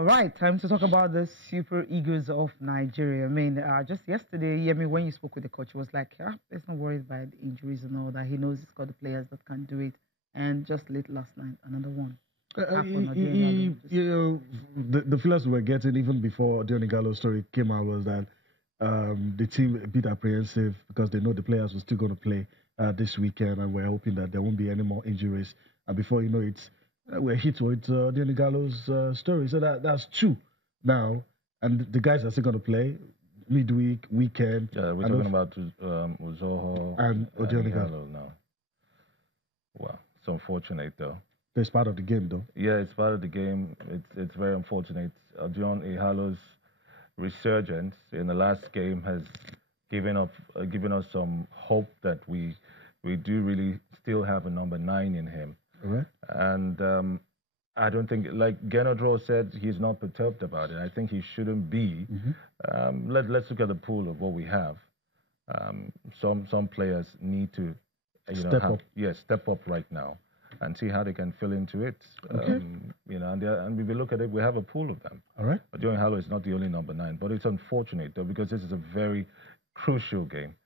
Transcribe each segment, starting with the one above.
All right, time to talk about the Super Eagles of Nigeria. I mean, just yesterday, Yemi, when you spoke with the coach, he was like, let's not worry about the injuries and all that. He knows he's got the players that can do it. And just late last night, another one. The feelers we were getting even before Diony Gallo's story came out was that the team a bit apprehensive because they know the players were still going to play this weekend, and we're hoping that there won't be any more injuries. And before you know it, we're hit with Diony Gallo's story. So that's two now, and the guys are still going to play midweek, weekend. Yeah, we're talking about Uzoho and Diony Gallo now. Wow, it's unfortunate though. It's part of the game, though. Yeah, it's part of the game. It's very unfortunate. Odion Ighalo's resurgence in the last game has given us some hope that we do really still have a number 9 in him. Right. And I don't think, like Genodro said, he's not perturbed about it. I think he shouldn't be. Mm-hmm. Let's look at the pool of what we have. Some players need to step up. Yeah, step up right now and see how they can fill into it. Okay. And if we look at it, we have a pool of them. All right. But Diony Ighalo is not the only number 9, but it's unfortunate though because this is a very crucial game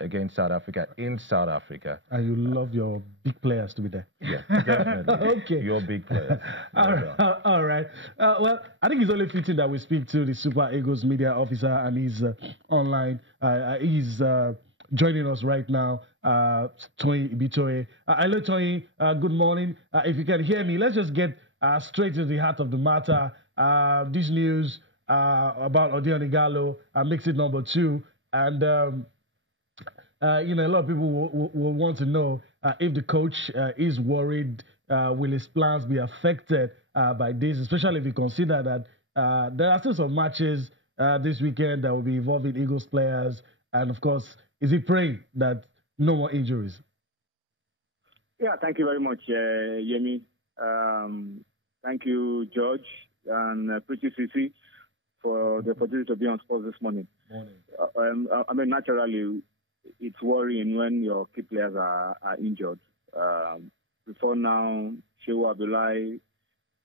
against South Africa in South Africa. And you love your big players to be there. Yeah, definitely. Okay. Your big players. All right. Well, I think it's only fitting that we speak to the Super Eagles media officer, and he's online. He's joining us right now, Toyin Ibitoye. Hello, Toyin. Good morning. If you can hear me, let's just get straight to the heart of the matter. This news about Odion Ighalo makes it number 2. And, a lot of people will want to know if the coach is worried, will his plans be affected by this, especially if you consider that there are still some matches this weekend that will be involving Eagles players. And, of course, is he praying that no more injuries? Yeah, thank you very much, Yemi. Thank you, George, and Pretty Sisi for the opportunity to be on sports this morning. Naturally, it's worrying when your key players are injured. Before now, Shehu Abdullahi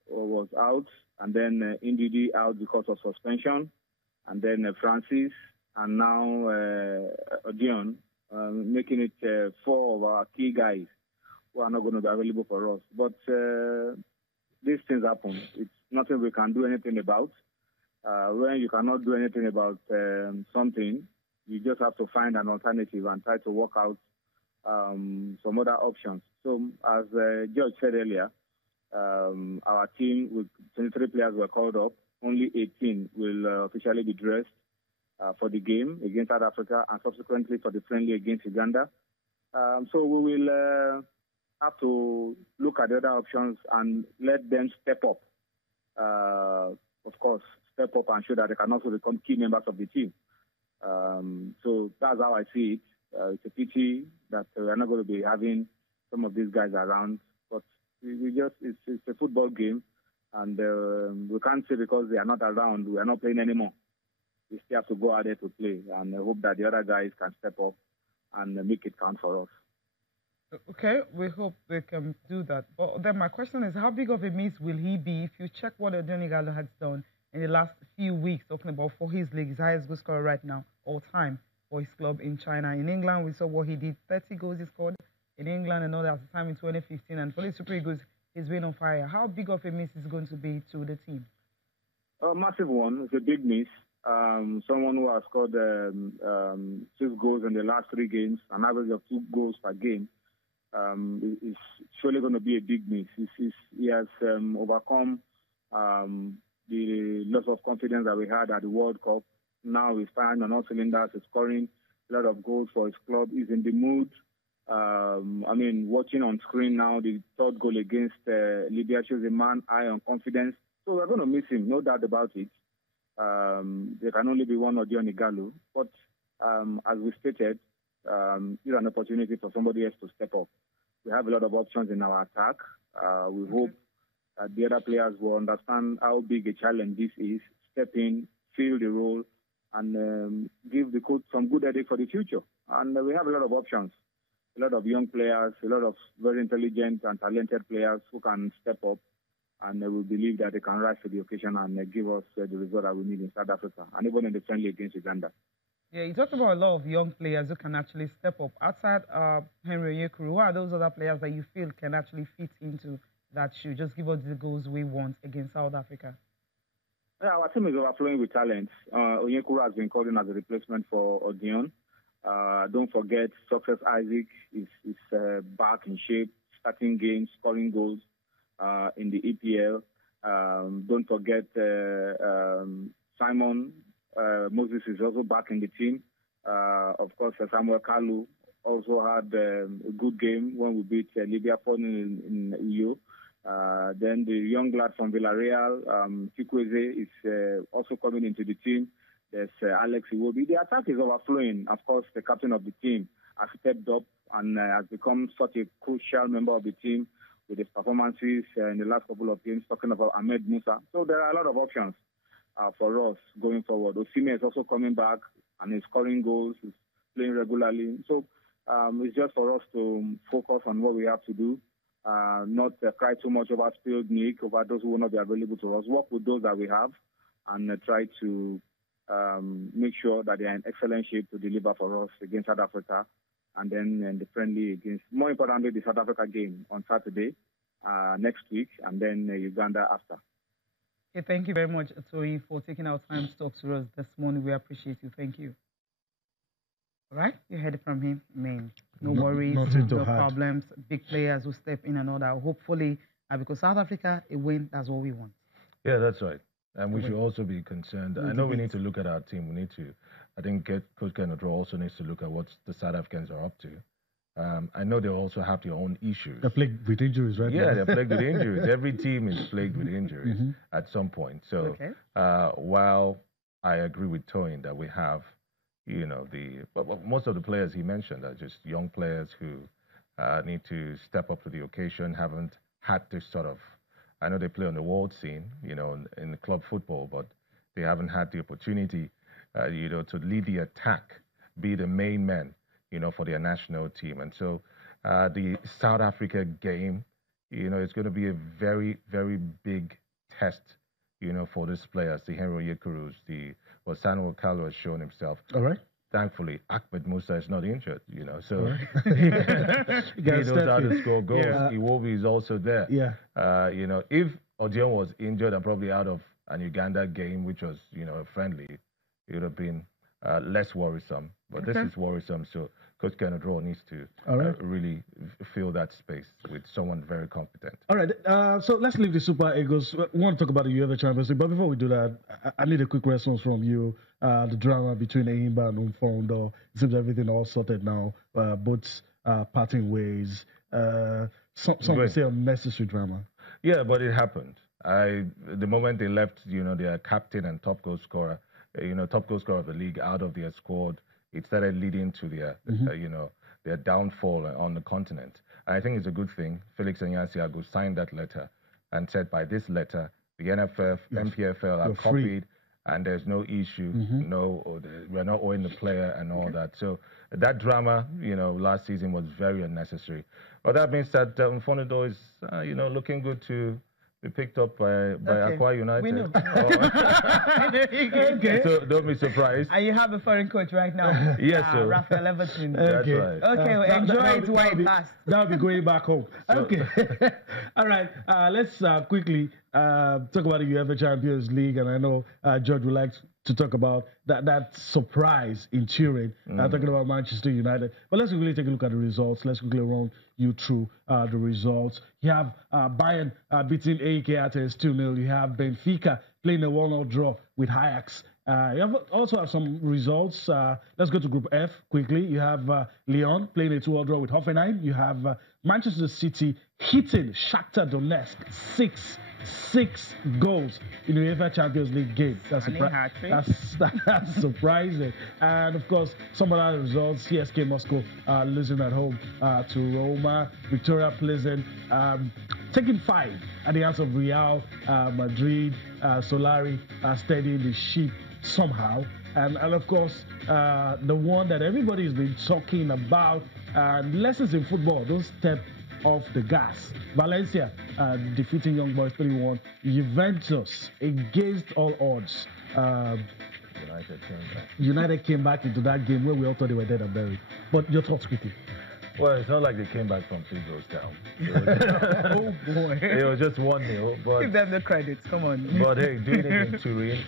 was out, and then Ndidi out because of suspension, and then Francis, and now Odion, making it 4 of our key guys who are not going to be available for us. But these things happen. It's nothing we can do anything about. When you cannot do anything about something, you just have to find an alternative and try to work out some other options. So, as George said earlier, our team with 23 players were called up. Only 18 will officially be dressed for the game against South Africa and subsequently for the friendly against Uganda. So we will have to look at the other options and let them step up. Of course, step up and show that they can also become key members of the team. So that's how I see it. It's a pity that we're not going to be having some of these guys around, but it's a football game, and we can't say because they are not around, we are not playing anymore. We still have to go out there to play, and I hope that the other guys can step up and make it count for us. Okay, we hope they can do that. But then my question is, how big of a miss will he be if you check what Odion Ighalo has done in the last few weeks, talking about for his league, his highest goal scorer right now, all time, for his club in China. In England, we saw what he did, 30 goals he scored in England and all that at the time in 2015. And for the Super Eagles, he's been on fire. How big of a miss is going to be to the team? A massive one. It's a big miss. Someone who has scored 6 goals in the last 3 games, an average of 2 goals per game, is surely going to be a big miss. He has overcome the loss of confidence that we had at the World Cup. Now he's firing on all cylinders. He's scoring a lot of goals for his club. He's in the mood. Watching on screen now, the 3rd goal against Libya shows a man high on confidence. So we're going to miss him, no doubt about it. There can only be one Odion Ighalo. But as we stated, it's an opportunity for somebody else to step up. We have a lot of options in our attack. We hope that the other players will understand how big a challenge this is, step in, fill the role, and give the coach some good headache for the future. And we have a lot of options, a lot of young players, a lot of very intelligent and talented players who can step up and we believe that they can rise to the occasion and give us the result that we need in South Africa, and even in the friendly against Uganda. Yeah, you talked about a lot of young players who can actually step up. Outside Henry Onyekuru, who are those other players that you feel can actually fit into that shoe? Just give us the goals we want against South Africa. Yeah, our team is overflowing with talent. Onyekuru has been called in as a replacement for Odion. Don't forget, Success Isaac is back in shape, starting games, scoring goals in the EPL. Don't forget Simon Moses is also back in the team. Of course, Samuel Kalu also had a good game when we beat Libya 4-0 in EU. Then the young lad from Villarreal, Chukwueze, is also coming into the team. There's Alex Iwobi. The attack is overflowing. Of course, the captain of the team has stepped up and has become such a crucial member of the team with his performances in the last couple of games, talking about Ahmed Musa. So there are a lot of options for us going forward. Osimhen is also coming back and he's scoring goals, he's playing regularly. So it's just for us to focus on what we have to do, not cry too much over spilled milk, over those who will not be available to us, work with those that we have and try to make sure that they are in excellent shape to deliver for us against South Africa, and then the friendly against, more importantly, the South Africa game on Saturday next week, and then Uganda after. Okay, thank you very much, Atoyi, for taking our time to talk to us this morning. We appreciate you. Thank you. All right, you heard it from him, man. No worries, no problems. Big players will step in and all that. Hopefully, because South Africa, a win, that's what we want. Yeah, that's right. And we should also be concerned. I know we need to look at our team. We need to, I think, Coach Gernot Rohr also needs to look at what the South Africans are up to. I know they also have their own issues. They're plagued with injuries, right? Yeah, they're plagued with injuries. Every team is plagued with injuries at some point. So while I agree with Toyin that we have, you know, most of the players he mentioned are just young players who need to step up to the occasion, haven't had to sort of, I know they play on the world scene, you know, in the club football, but they haven't had the opportunity, you know, to lead the attack, be the main men, you know, for their national team. And so the South Africa game, you know, it's going to be a very, very big test, you know, for these players, the Henry Onyekuru, Samuel Kalu has shown himself. All right. Thankfully, Ahmed Musa is not injured, you know, so he knows how to score goals. Iwobi is also there. Yeah. You know, if Odion was injured and probably out of an Uganda game, which was, you know, friendly, it would have been less worrisome. But this is worrisome, so Coach Gernot Rohr needs to really fill that space with someone very competent. All right, so let's leave the Super Eagles. We want to talk about the UEFA Champions League, but before we do that, I need a quick response from you. The drama between Enyimba and Mfondo. It seems everything all sorted now. Both parting ways. Some would say unnecessary drama. Yeah, but it happened. The moment they left, you know, their captain and top goal scorer, you know, top goal scorer of the league out of their squad, it started leading to their, you know, their downfall on the continent. And I think it's a good thing. Felix Anyansiago signed that letter and said, by this letter, the NFF, MPFL are copied, and there's no issue, we're not owing the player and all that. So that drama, you know, last season was very unnecessary. But that means that Mfondo is, you know, looking good to be picked up by Aqua United. We know. So don't be surprised. And you have a foreign coach right now. Yes, sir. Raphael Everton. That's right. Okay, well, enjoy it while it lasts. That'll be going back home. Okay. All right. Let's quickly talk about the UEFA Champions League. And I know George would like to talk about that surprise in Turin, talking about Manchester United. But let's quickly take a look at the results. Let's quickly run you through the results. You have Bayern beating AEK Athens 2-0. You have Benfica playing a 1-0 draw with Ajax. You also have some results. Let's go to Group F quickly. You have Lyon playing a 2-0 draw with Hoffenheim. You have Manchester City hitting Shakhtar Donetsk 6 goals in the UEFA Champions League game. That's surprising. And of course, some other results. CSK Moscow losing at home to Roma. Victoria Pleasant taking 5 at the hands of Real Madrid. Solari steadying the ship somehow. And of course, the one that everybody's been talking about, lessons in football. Don't step off the gas. Valencia defeating Young Boys 3-1. Juventus against all odds. United came back into that game where we all thought they were dead and buried. But your thoughts quickly. Well, it's not like they came back from 3 goals down. Oh boy. It was just 1-0. But Give them the credits. Come on. But hey, doing it in Turin.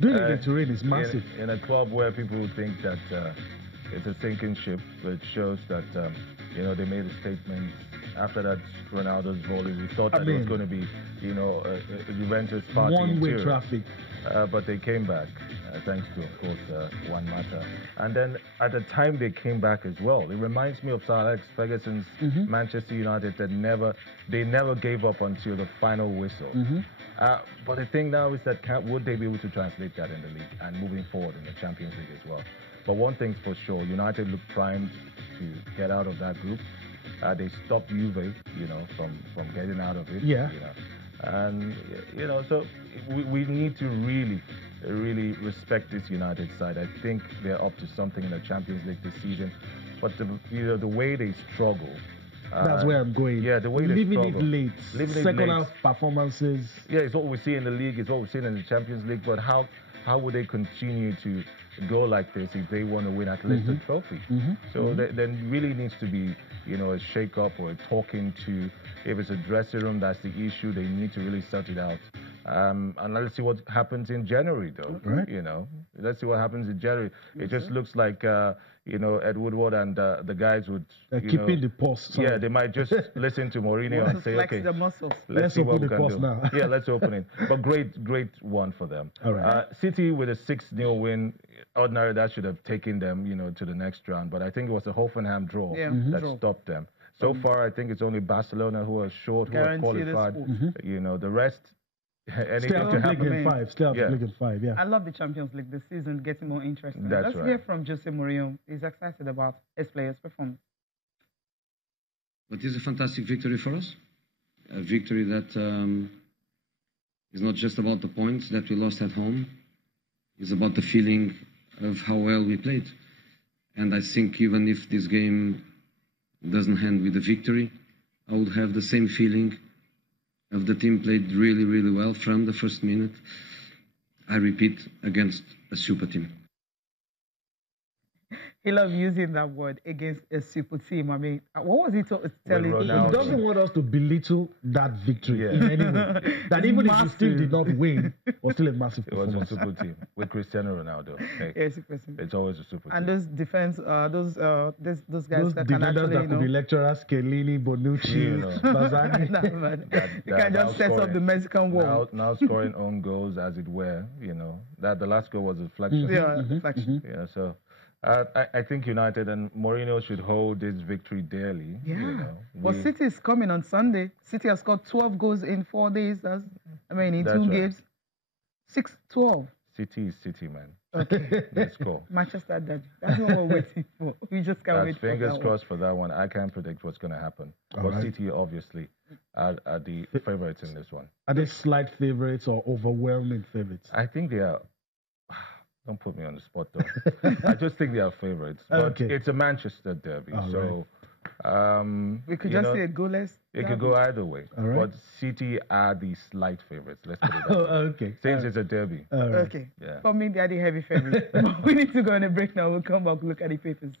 Doing it in Turin is massive. In a club where people think that it's a sinking ship, it shows that they made a statement. After that Ronaldo's volley, we thought that it was going to be a Juventus party in One-way Turin. traffic. But they came back, thanks to, of course, Juan Mata. And then at the time they came back as well, it reminds me of Sir Alex Ferguson's Manchester United that they never gave up until the final whistle. But the thing now is that would they be able to translate that in the league and moving forward in the Champions League as well? But one thing's for sure, United look primed to get out of that group. They stopped Juve, from getting out of it. Yeah. And so we need to really respect this United side. I think they're up to something in the Champions League this season, but the way they struggle. That's where I'm going. Yeah, the way they leaving struggle. it late. Second half performances. Yeah, it's what we see in the league. It's what we see in the Champions League. But how would they continue to go like this if they want to win at least a trophy? So there really needs to be a shake-up or a talking to. If it's a dressing room, that's the issue. They need to really sort it out. And let's see what happens in January, though. Right. Let's see what happens in January. It just looks like Ed Woodward and the guys would keeping the pulse. Yeah, they might just listen to Mourinho and say, flex okay, the muscles. let's see what open we the can pulse do. now. Yeah, let's open it. But great one for them. All right. City with a 6-0 win. Ordinarily, that should have taken them, to the next round. But I think it was a Hoffenheim draw that stopped them. So far, I think it's only Barcelona who are short, who are qualified. The rest, anything Still to have to play happen. in 5. Still have to play in 5, yeah. I love the Champions League this season, getting more interesting. That's Let's right. hear from Jose Mourinho. He's excited about his players' performance. But it's a fantastic victory for us. A victory that is not just about the points that we lost at home. It's about the feeling of how well we played. And I think even if this game doesn't end with a victory, I would have the same feeling of the team played really, really well from the first minute. I repeat, against a super team. He loves using that word against a super team. I mean, what was he telling you? He Ronaldo. doesn't want us to belittle that victory in any way. That even if we still did not win, was still a massive It was a performance. super team with Cristiano Ronaldo. Hey, Yes, super team. it's always a super And team. those defense, those guys Those that can defenders actually, that could be lecturers, Chiellini, Bonucci, Bazzani. Nah, man. You that can now just set up scoring- the Mexican wall. Now scoring own goals, as it were. That the last goal was a deflection. Yeah, deflection. Yeah, so I think United and Mourinho should hold this victory dearly. Yeah. Well, City is coming on Sunday. City has scored 12 goals in 4 days. In That's 2 right. games. 6-12. City is City, man. Okay. Let's go. Manchester Derby. That's what we're waiting for. We just can't wait for Fingers that crossed for that one. I can't predict what's going to happen. All But right. City, obviously, are the favorites in this one. Are they slight favorites or overwhelming favorites? I think they are. Don't put me on the spot, though. I just think they are favorites. But Okay. it's a Manchester derby. All So, We could just say a goalless. it could go either way. All right. But City are the slight favorites. Let's put it that Oh, way. okay. Since it's a derby. All right. Okay. Yeah. For me, they are the heavy favorites. We need to go on a break now. We'll come back, look at the papers.